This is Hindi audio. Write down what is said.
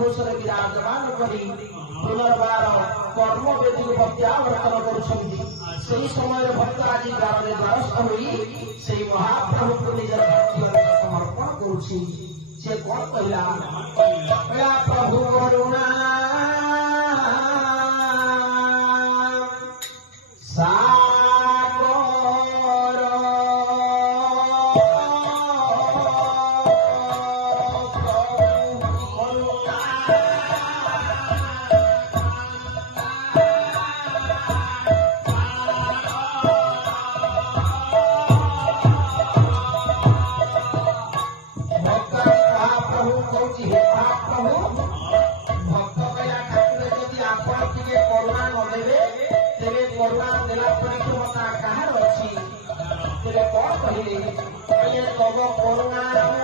घोषरे विराजमान करी पुनर्बार कर्म वेदी को प्रत्यावर्तन करुछंती सेही समय भक्त आज ग्राम में द्वारस्थ होई सेही महाप्रभु को निजर भक्ति समर्पण करुछि से कौन कहला प्रभु करुणा करुणा